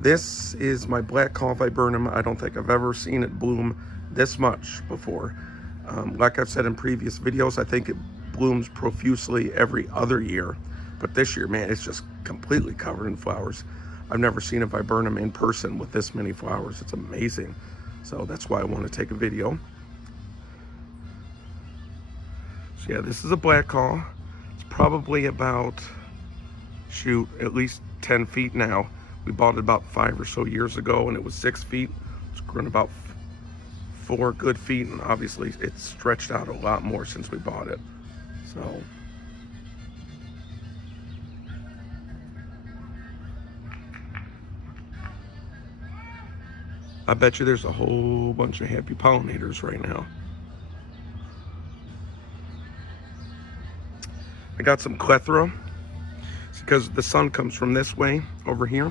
This is my Blackhaw Viburnum. I don't think I've ever seen it bloom this much before. Like I've said in previous videos, I think it blooms profusely every other year. But this year, man, it's just completely covered in flowers. I've never seen a viburnum in person with this many flowers. It's amazing. So that's why I want to take a video. So yeah, this is a Blackhaw. It's probably about, shoot, at least 10 feet now. We bought it about 5 or so years ago and it was 6 feet. It's grown about 4 good feet, and obviously it's stretched out a lot more since we bought it. So I bet you there's a whole bunch of happy pollinators right now. I got some clethra. It's because the sun comes from this way over here.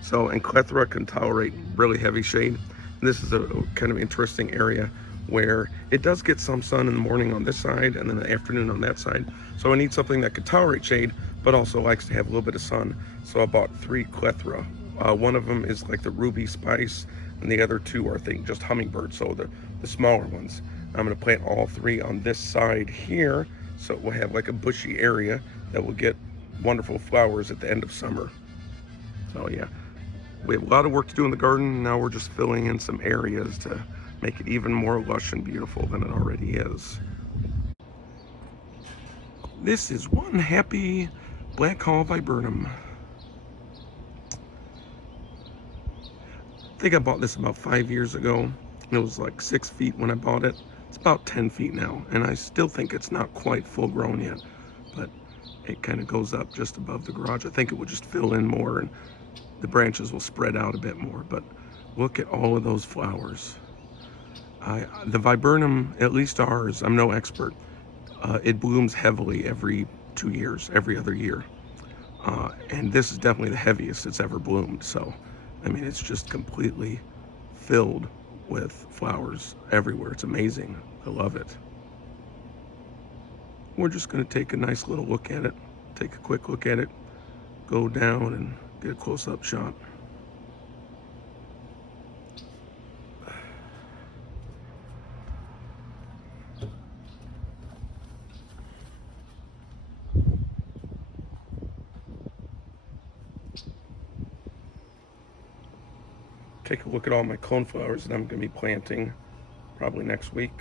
So, and clethra can tolerate really heavy shade. And this is a kind of interesting area where it does get some sun in the morning on this side and then the afternoon on that side. So I need something that could tolerate shade, but also likes to have a little bit of sun. So I bought 3 clethra. One of them is like the ruby spice, and the other 2 are, I think, just hummingbird, so the smaller ones. I'm gonna plant all 3 on this side here, so we'll have like a bushy area that will get wonderful flowers at the end of summer. So yeah, we have a lot of work to do in the garden. Now we're just filling in some areas to make it even more lush and beautiful than it already is. This is one happy Blackhaw Viburnum. I think I bought this about 5 years ago. It was like 6 feet when I bought it. It's about 10 feet now, and I still think it's not quite full grown yet, but it kind of goes up just above the garage. I think it will just fill in more and the branches will spread out a bit more, but look at all of those flowers. The viburnum, at least ours, I'm no expert, it blooms heavily every 2 years, every other year. And this is definitely the heaviest it's ever bloomed. So, I mean, it's just completely filled with flowers everywhere. It's amazing. I love it. We're just going to take a nice little look at it, take a quick look at it, go down and get a close-up shot. Take a look at all my coneflowers that I'm going to be planting probably next week.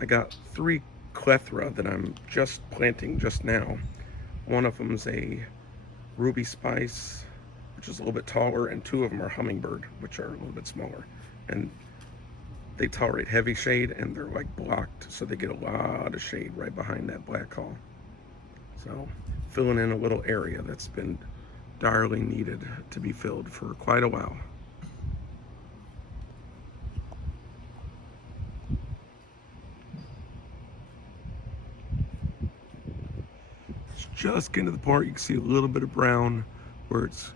I got 3 clethra that I'm just planting just now. One of them's a ruby spice, which is a little bit taller, and 2 of them are hummingbird, which are a little bit smaller. And they tolerate heavy shade, and they're like blocked, so they get a lot of shade right behind that Blackhaw. So filling in a little area that's been direly needed to be filled for quite a while. It's just getting to the part you can see a little bit of brown where it's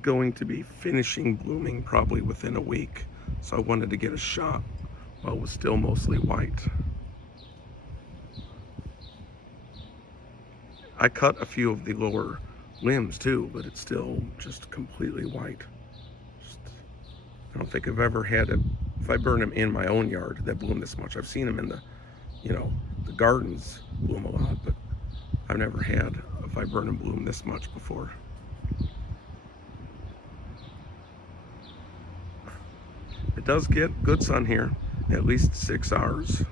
going to be finishing blooming probably within a week. So I wanted to get a shot while it was still mostly white. I cut a few of the lower limbs too, but it's still just completely white. I don't think I've ever had a viburnum in my own yard that bloomed this much. I've seen them in the, the gardens bloom a lot, but I've never had a viburnum bloom this much before. It does get good sun here, at least 6 hours.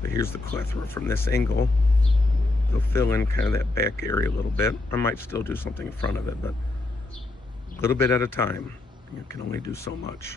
So here's the clethra from this angle. They'll fill in kind of that back area a little bit. I might still do something in front of it, but a little bit at a time. You can only do so much.